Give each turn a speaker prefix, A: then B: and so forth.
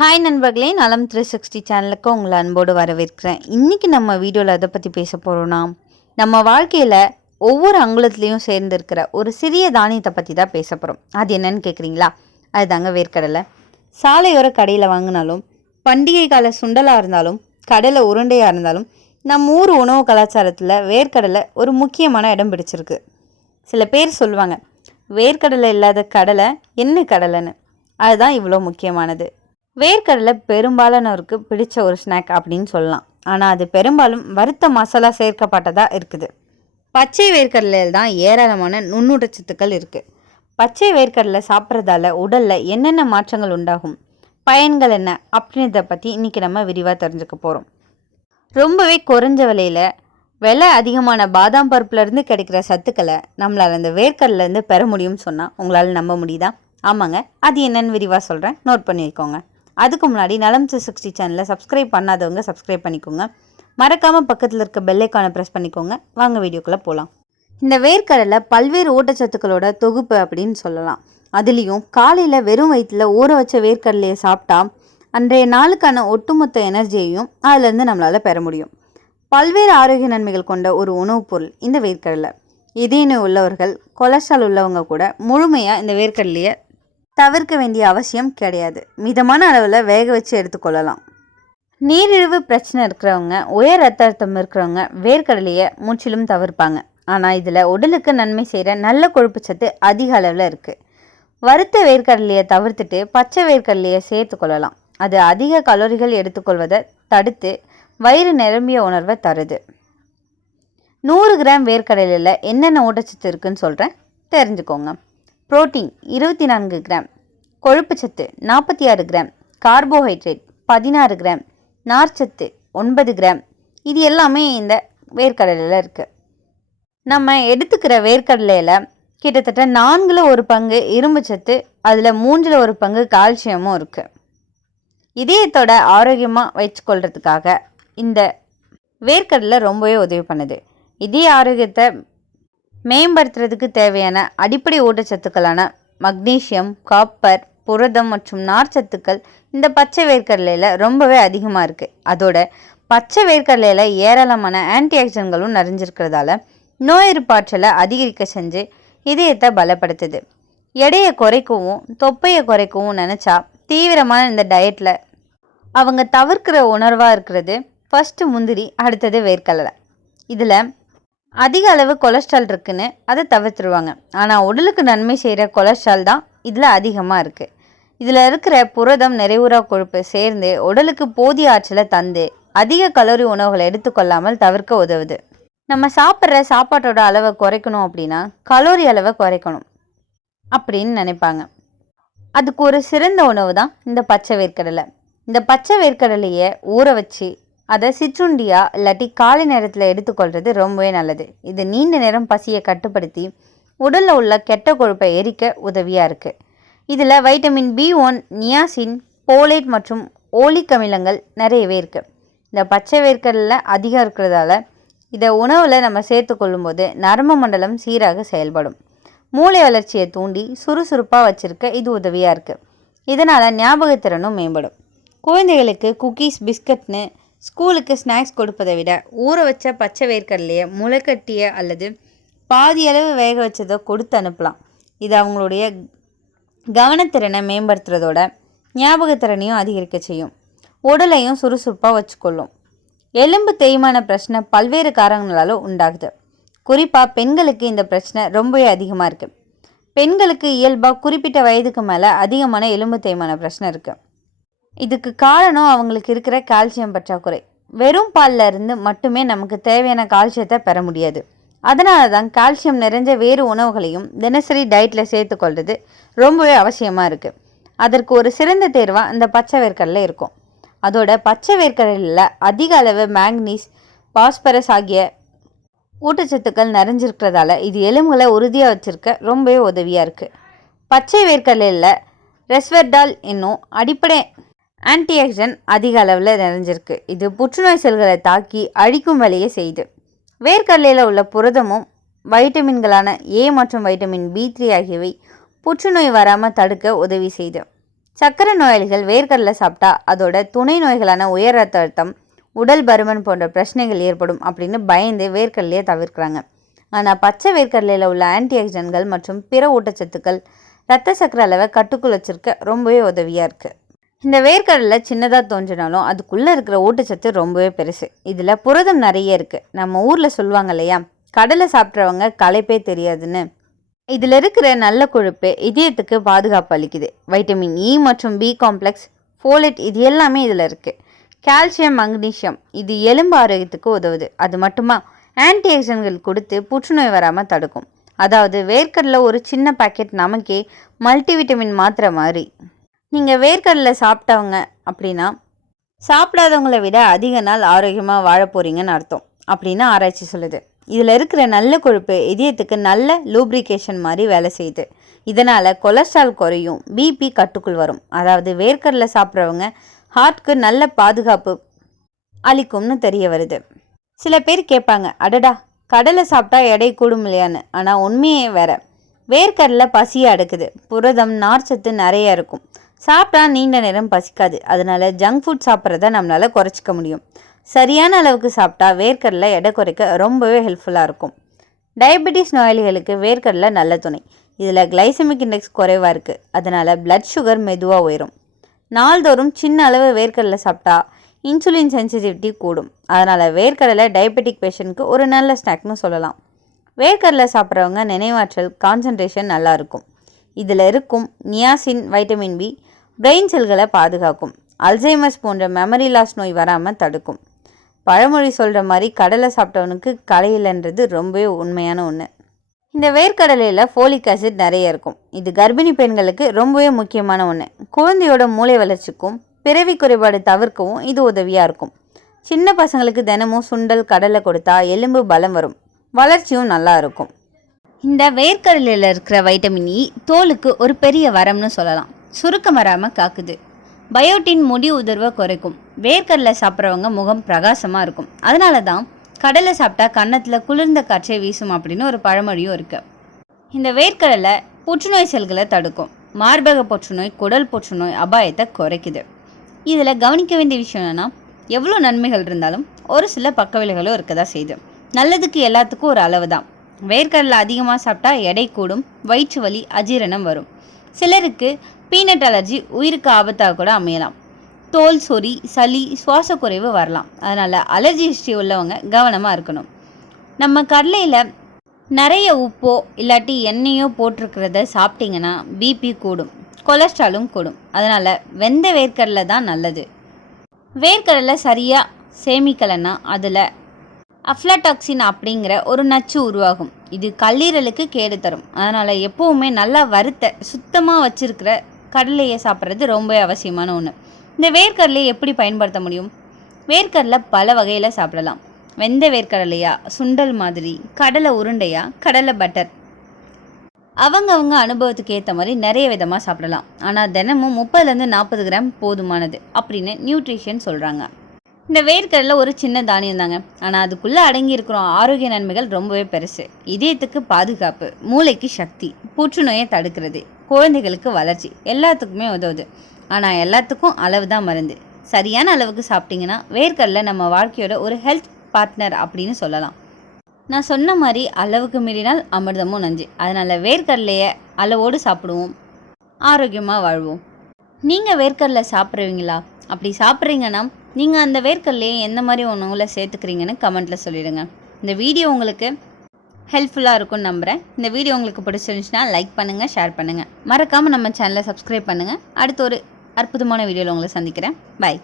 A: Hi நண்பர்களே நலம் three sixty சேனலுக்கு உங்களை அன்போடு வரவேற்கிறேன். இன்றைக்கி நம்ம வீடியோவில் அதை பற்றி பேச போகிறோன்னா நம்ம வாழ்க்கையில் ஒவ்வொரு அங்குலத்துலேயும் சேர்ந்துருக்கிற ஒரு சிறிய தானியத்தை பற்றி தான் பேச போகிறோம் அது என்னன்னு கேட்குறீங்களா அதுதாங்க வேர்க்கடலை. சாலையோர கடையில் வாங்கினாலும் பண்டிகை கால சுண்டலாக இருந்தாலும் கடலை உருண்டையாக இருந்தாலும் நம்ம ஊர் உணவு கலாச்சாரத்தில் வேர்க்கடலை ஒரு முக்கியமான இடம் பிடிச்சிருக்கு. சில பேர் சொல்லுவாங்க வேர்க்கடலை இல்லாத கடலை என்ன கடலைன்னு? அதுதான் இவ்வளோ முக்கியமானது. வேர்க்கடலை பெரும்பாலானோருக்கு பிடிச்ச ஒரு ஸ்நாக் அப்படின்னு சொல்லலாம். ஆனால் அது பெரும்பாலும் வறுத்த மசாலா சேர்க்கப்பட்டதாக இருக்குது. பச்சை வேர்க்கடலையில் தான் ஏராளமான நுண்ணூட்டச்சத்துக்கள் இருக்குது பச்சை வேர்க்கடலை சாப்பிட்றதால உடலில் என்னென்ன மாற்றங்கள் உண்டாகும்? பயன்கள் என்ன? அப்படின்றத பற்றி இன்றைக்கி நம்ம விரிவாக தெரிஞ்சுக்க போகிறோம் ரொம்பவே குறைஞ்ச விலையில் விலை அதிகமான பாதாம் பருப்புலேருந்து கிடைக்கிற சத்துக்களை நம்மளால் அந்த வேர்க்கடலேருந்து பெற முடியும்னு சொன்னால் உங்களால் நம்ப முடியுதா? ஆமாங்க. அது என்னன்னு விரிவாக சொல்கிறேன் நோட் பண்ணிக்கோங்க. அதுக்கு முன்னாடி நலம் த்ரீ சிக்ஸ்டி சேனலை சப்ஸ்கிரைப் பண்ணாதவங்க சப்ஸ்கிரைப் பண்ணிக்கோங்க. மறக்காமல் பக்கத்தில் இருக்க பெல்லைக்கானை ப்ரெஸ் பண்ணிக்கோங்க. வாங்க வீடியோக்குள்ளே போகலாம் இந்த வேர்க்கடலை பல்வேறு ஊட்டச்சத்துக்களோட தொகுப்பு அப்படின்னு சொல்லலாம். அதுலேயும் காலையில் வெறும் வயிற்றில் ஊற வச்ச வேர்க்கடலையை சாப்பிட்டா அன்றைய நாளுக்கான ஒட்டுமொத்த எனர்ஜியையும் அதுலேருந்து நம்மளால் பெற முடியும். பல்வேறு ஆரோக்கிய நன்மைகள் கொண்ட ஒரு உணவுப் பொருள் இந்த வேர்க்கடலை. இதய நோய் உள்ளவர்கள் கொலஸ்ட்ரால் உள்ளவங்க கூட முழுமையாக இந்த வேர்க்கடலையை தவிர்க்க வேண்டிய அவசியம் கிடையாது. மிதமான அளவில் வேக வச்சு எடுத்துக்கொள்ளலாம் நீரிழிவு பிரச்சனை இருக்கிறவங்க உயர் ரத்த அழுத்தம் இருக்கிறவங்க வேர்க்கடலையை முற்றிலும் தவிர்ப்பாங்க. ஆனால் இதில் உடலுக்கு நன்மை செய்கிற நல்ல கொழுப்பு சத்து அதிக அளவில் இருக்குது வறுத்த வேர்க்கடலையை தவிர்த்துட்டு பச்சை வேர்க்கடலையை சேர்த்து கொள்ளலாம். அது அதிக கலோரிகள் எடுத்துக்கொள்வதை தடுத்து வயிறு நிரம்பிய உணர்வை தருது. நூறு கிராம் வேர்க்கடலையில் என்னென்ன ஊட்டச்சத்து இருக்குன்னு சொல்கிறேன் தெரிஞ்சுக்கோங்க. புரோட்டீன் இருபத்தி நான்கு கிராம் கொழுப்புச்சத்து நாற்பத்தி ஆறு கிராம் கார்போஹைட்ரேட் பதினாறு கிராம் நார்ச்சத்து ஒன்பது கிராம். இது எல்லாமே இந்த வேர்க்கடலையில் இருக்குது நம்ம எடுத்துக்கிற வேர்க்கடலையில் கிட்டத்தட்ட நான்கில் ஒரு பங்கு இரும்பு சத்து அதில் மூன்றில் ஒரு பங்கு கால்சியமும் இருக்குது இதயத்தோட ஆரோக்கியமாக வச்சுக்கொள்கிறதுக்காக இந்த வேர்க்கடலை ரொம்பவே உதவி பண்ணுது. இதய ஆரோக்கியத்தை மேம்படுத்துறதுக்கு தேவையான அடிப்படை ஊட்டச்சத்துக்களான மக்னீசியம் காப்பர் புரதம் மற்றும் நார்ச்சத்துக்கள் இந்த பச்சை வேர்க்கடலையில் ரொம்பவே அதிகமாக இருக்குது அதோட பச்சை வேர்க்கடலையில் ஏராளமான ஆன்டிஆக்சிடன்களும் நிறைஞ்சிருக்கிறதால நோய் எதிர்ப்பாற்றலை அதிகரிக்க செஞ்சு இதயத்தை பலப்படுத்துது. எடையை குறைக்கவும் தொப்பையை குறைக்கவும் நினச்சா தீவிரமான இந்த டயட்டில் அவங்க தவிர்க்கிற உணர்வாக இருக்கிறது ஃபஸ்ட்டு முந்திரி அடுத்தது வேர்க்கடலை. இதில் அதிக அளவு கொலஸ்ட்ரால் இருக்குன்னு அதை தவிர்த்துருவாங்க. ஆனால் உடலுக்கு நன்மை செய்கிற கொலஸ்ட்ரால் தான் இதில் அதிகமாக இருக்குது இதில் இருக்கிற புரதம் நிறைவுறா கொழுப்பு சேர்ந்து உடலுக்கு போதிய ஆற்றலை தந்து அதிக கலோரி உணவுகளை எடுத்துக்கொள்ளாமல் தவிர்க்க உதவுது. நம்ம சாப்பிட்ற சாப்பாட்டோட அளவை குறைக்கணும் அப்படின்னா கலோரி அளவை குறைக்கணும் அப்படின்னு நினைப்பாங்க. அதுக்கு ஒரு சிறந்த உணவு தான் இந்த பச்சை வேர்க்கடலை. இந்த பச்சை வேர்க்கடலையை ஊற வச்சு அதை சிற்றுண்டியாக இல்லாட்டி காலை நேரத்தில் எடுத்துக்கொள்வது ரொம்பவே நல்லது. இது நீண்ட நேரம் பசியை கட்டுப்படுத்தி உடலில் உள்ள கெட்ட கொழுப்பை எரிக்க உதவியாக இருக்குது இதில் vitamin B one niacin folate மற்றும் ஓலிக் அமிலங்கள் நிறையவே இருக்குது இந்த பச்சை வேர்க்கடலில் அதிகம் இருக்கிறதால இதை உணவில் நம்ம சேர்த்து கொள்ளும்போது நரம்பு மண்டலம் சீராக செயல்படும். மூளை வளர்ச்சியை தூண்டி சுறுசுறுப்பாக வச்சுருக்க இது உதவியாக இருக்குது இதனால் ஞாபகத்திறனும் மேம்படும். குழந்தைகளுக்கு குக்கீஸ் பிஸ்கட்னு ஸ்கூலுக்கு ஸ்நாக்ஸ் கொடுப்பதை விட ஊற வச்ச பச்சை வேர்க்கடலையை முளைக்கட்டிய அல்லது பாதியளவு வேக வச்சதை கொடுத்து அனுப்பலாம். இது அவங்களுடைய கவனத்திறனை மேம்படுத்துறதோட ஞாபகத்திறனையும் அதிகரிக்க செய்யும். உடலையும் சுறுசுறுப்பாக வச்சுக்கொள்ளும். எலும்பு தேய்மான பிரச்சனை பல்வேறு காரணங்களால உண்டாகுது. குறிப்பாக பெண்களுக்கு இந்த பிரச்சனை ரொம்பவே அதிகமாக இருக்குது பெண்களுக்கு இயல்பாக குறிப்பிட்ட வயதுக்கு மேலே அதிகமான எலும்பு தேய்மான பிரச்சனை இருக்குது இதுக்கு காரணம் அவங்களுக்கு இருக்கிற கால்சியம் பற்றாக்குறை. வெறும் பாலில் இருந்து மட்டுமே நமக்கு தேவையான கால்சியத்தை பெற முடியாது. அதனால தான் கால்சியம் நிறைஞ்ச வேறு உணவுகளையும் தினசரி டயட்டில் சேர்த்துக்கொள்வது ரொம்பவே அவசியமாக இருக்குது அதற்கு ஒரு சிறந்த தேர்வாக இந்த பச்சை வேர்க்கடலை இருக்கும். அதோட பச்சை வேர்க்கடலில் அதிக அளவு மேங்னீஸ் பாஸ்பரஸ் ஆகிய ஊட்டச்சத்துக்கள் நிறைஞ்சிருக்கிறதால இது எலும்புகளை உறுதியாக வச்சுருக்க ரொம்பவே உதவியாக இருக்குது பச்சை வேர்க்கடலில் ரெஸ்வெர்டால் என்னும் அடிப்படை ஆன்டிஆக்சிடென்ட் அதிக அளவில் நிறைஞ்சிருக்கு. இது புற்றுநோய் செல்களை தாக்கி அழிக்கும் வழியை செய்யுது. வேர்க்கடலையில் உள்ள புரதமும் வைட்டமின்களான ஏ மற்றும் வைட்டமின் பி த்ரீ ஆகியவை புற்றுநோய் வராமல் தடுக்க உதவி செய்யுது. சக்கரை நோயாளிகள் வேர்க்கடலை சாப்பிட்டா அதோட துணை நோய்களான உயர் ரத்த அழுத்தம் உடல் பருமன் போன்ற பிரச்சனைகள் ஏற்படும் அப்படின்னு பயந்து வேர்க்கடலையை தவிர்க்கிறாங்க. ஆனால் பச்சை வேர்க்கடலையில் உள்ள ஆன்டிஆக்சிடென்ட்கள் மற்றும் பிற ஊட்டச்சத்துக்கள் ரத்த சக்கர அளவை கட்டுக்குள் வச்சிருக்க ரொம்பவே உதவியாக இருக்குது இந்த வேர்க்கடலை சின்னதாக தோன்றினாலும் அதுக்குள்ளே இருக்கிற ஊட்டச்சத்து ரொம்பவே பெருசு. இதில் புரதம் நிறைய இருக்குது நம்ம ஊரில் சொல்லுவாங்க இல்லையா? கடலை சாப்பிட்றவங்க களைப்பே தெரியாதுன்னு. இதில் இருக்கிற நல்ல கொழுப்பு இதயத்துக்கு பாதுகாப்பு அளிக்குது. வைட்டமின் இ மற்றும் பி காம்ப்ளெக்ஸ் ஃபோலெட் இது எல்லாமே இதில் இருக்குது கால்சியம் மக்னீஷியம் இது எலும்பு ஆரோக்கியத்துக்கு உதவுது. அது மட்டுமா? ஆன்டிஆக்சிடன்ட்கள் கொடுத்து புற்றுநோய் வராமல் தடுக்கும். அதாவது வேர்க்கடலை ஒரு சின்ன பாக்கெட் நமக்கே மல்டிவிட்டமின் மாத்திரை மாதிரி. நீங்கள் வேர்க்கடலை சாப்பிட்டவங்க அப்படின்னா சாப்பிடாதவங்கள விட அதிக நாள் ஆரோக்கியமாக வாழ போகிறீங்கன்னு அர்த்தம் அப்படின்னு ஆராய்ச்சி சொல்லுது. இதில் இருக்கிற நல்ல கொழுப்பு இதயத்துக்கு நல்ல லூப்ரிகேஷன் மாதிரி வேலை செய்யுது. இதனால் கொலஸ்ட்ரால் குறையும் பிபி கட்டுக்குள் வரும். அதாவது வேர்க்கடலை சாப்பிட்றவங்க ஹார்ட்க்கு நல்ல பாதுகாப்பு அளிக்கும்னு தெரிய வருது. சில பேர் கேட்பாங்க அடடா கடலை சாப்பிட்டா எடை கூடும் இல்லையான்னு. ஆனால் உண்மையே வேற வேர்க்கடலை பசியை அடக்குது. புரதம் நார்ச்சத்து நிறைய இருக்கும். சாப்பிட்டா நீண்ட நேரம் பசிக்காது. அதனால ஜங்க் ஃபுட் சாப்பிட்றத நம்மளால் குறைச்சிக்க முடியும். சரியான அளவுக்கு சாப்பிட்டா வேர்க்கடலை எடை குறைக்க ரொம்பவே ஹெல்ப்ஃபுல்லாக இருக்கும். டயபெட்டிஸ் நோயாளிகளுக்கு வேர்க்கடலை நல்ல துணை. இதில் கிளைசமிக் இண்டெக்ஸ் குறைவாக இருக்குது அதனால் பிளட் சுகர் மெதுவாக உயரும். நாள்தோறும் சின்ன அளவு வேர்க்கடலை சாப்பிட்டா இன்சுலின் சென்சிட்டிவிட்டி கூடும். அதனால் வேர்க்கடலை டயபெட்டிக் பேஷண்ட்க்கு ஒரு நல்ல ஸ்நாக்னு சொல்லலாம். வேர்க்கடலை சாப்பிட்றவங்க நினைவாற்றல் கான்சன்ட்ரேஷன் நல்லாயிருக்கும் இதில் இருக்கும் நியாசின் வைட்டமின் பி பிரெயின் செல்களை பாதுகாக்கும். அல்சைமஸ் போன்ற மெமரி லாஸ் நோய் வராமல் தடுக்கும். பழமொழி சொல்கிற மாதிரி கடலை சாப்பிட்டவனுக்கு களையில்ன்றது ரொம்பவே உண்மையான ஒன்று இந்த வேர்க்கடலையில் ஃபோலிக் ஆசிட் நிறைய இருக்கும். இது கர்ப்பிணி பெண்களுக்கு ரொம்பவே முக்கியமான ஒன்று குழந்தையோட மூளை வளர்ச்சிக்கும் பிறவி குறைபாடு தவிர்க்கவும் இது உதவியாக இருக்கும். சின்ன பசங்களுக்கு தினமும் சுண்டல் கடலை கொடுத்தா எலும்பு பலம் வரும். வளர்ச்சியும் நல்லா இருக்கும். இந்த வேர்க்கடலையில் இருக்கிற வைட்டமின் இ e தோலுக்கு ஒரு பெரிய வரம்னு சொல்லலாம். சுருக்கம் வராமல் காக்குது. பயோட்டின் முடி உதிர்வை குறைக்கும். வேர்க்கடலை சாப்பிட்றவங்க முகம் பிரகாசமாக இருக்கும். அதனால தான் கடலை சாப்பிட்டா கன்னத்தில் குளிர்ந்த காற்றை வீசும் அப்படின்னு ஒரு பழமொழியும் இருக்குது இந்த வேர்க்கடலை புற்றுநோய் செல்களை தடுக்கும். மார்பக புற்றுநோய் குடல் புற்றுநோய் அபாயத்தை குறைக்குது. இதில் கவனிக்க வேண்டிய விஷயம் என்னென்னா எவ்வளோ நன்மைகள் இருந்தாலும் ஒரு சில பக்க விலைகளும் இருக்க தான் செய்யுது. நல்லதுக்கு எல்லாத்துக்கும் ஒரு அளவு தான் வேர்க்கடலை அதிகமாக சாப்பிட்டா எடை கூடும் வயிற்று வலி அஜீரணம் வரும். சிலருக்கு பீனட் அலர்ஜி உயிருக்கு ஆபத்தாக கூட அமையலாம். தோல் சொறி சளி சுவாச குறைவு வரலாம். அதனால் அலர்ஜி ஹிஸ்ட்ரி உள்ளவங்க கவனமாக இருக்கணும். நம்ம கடலையில் நிறைய உப்போ இல்லாட்டி எண்ணெயோ போட்டிருக்கிறத சாப்பிட்டிங்கன்னா பிபி கூடும். கொலஸ்ட்ராலும் கூடும். அதனால் வெந்த வேர்க்கடலை தான் நல்லது. வேர்க்கடலை சரியாக சேமிக்கலைன்னா அதில் அஃப்லாடாக்சின் அப்படிங்கிற ஒரு நச்சு உருவாகும். இது கல்லீரலுக்கு கேடு தரும். அதனால் எப்போவுமே நல்லா வறுத்த சுத்தமாக வச்சிருக்கிற கடலையை சாப்பிட்றது ரொம்ப அவசியமான ஒன்று இந்த வேர்க்கடலையை எப்படி பயன்படுத்த முடியும்? வேர்க்கடலை பல வகையில் சாப்பிடலாம். வெந்த வேர்க்கடலையா சுண்டல் மாதிரி கடலை உருண்டையா கடலை பட்டர் அவங்கவங்க அனுபவத்துக்கு ஏற்ற மாதிரி நிறைய விதமாக சாப்பிடலாம். ஆனால் தினமும் முப்பதுலேருந்து நாற்பது கிராம் போதுமானது அப்படின்னு நியூட்ரிஷன் சொல்கிறாங்க இந்த வேர்க்கடலை ஒரு சின்ன தானியம் தாங்க ஆனால் அதுக்குள்ளே அடங்கி இருக்கிற ஆரோக்கிய நன்மைகள் ரொம்பவே பெருசு. இதயத்துக்கு பாதுகாப்பு மூளைக்கு சக்தி புற்றுநோயை தடுக்கிறது. குழந்தைகளுக்கு வளர்ச்சி. எல்லாத்துக்குமே உதவுது. ஆனால் எல்லாத்துக்கும் அளவு தான் மருந்து. சரியான அளவுக்கு சாப்பிட்டிங்கன்னா வேர்க்கடலை நம்ம வாழ்க்கையோட ஒரு ஹெல்த் பார்ட்னர் அப்படின்னு சொல்லலாம். நான் சொன்ன மாதிரி அளவுக்கு மீறினால் அமிர்தமும் நஞ்சு. அதனால் வேர்க்கடலையை அளவோடு சாப்பிடுவோம். ஆரோக்கியமாக வாழ்வோம். நீங்கள் வேர்க்கடலை சாப்பிட்ருவீங்களா அப்படி சாப்பிட்றீங்கன்னா நீங்கள் அந்த வேர்க்கடலையை எந்த மாதிரி உணவுல சேர்த்துக்கிறீங்கன்னு கமெண்ட்டில் சொல்லிடுங்க. இந்த வீடியோ உங்களுக்கு ஹெல்ப்ஃபுல்லாக இருக்கும்னு நம்புகிறேன் இந்த வீடியோ உங்களுக்கு பிடிச்சிருந்துச்சுன்னா லைக் பண்ணுங்கள் ஷேர் பண்ணுங்கள் மறக்காமல் நம்ம சேனலை சப்ஸ்கிரைப் பண்ணுங்கள் அடுத்து ஒரு அற்புதமான வீடியோவில் உங்களை சந்திக்கிறேன். பை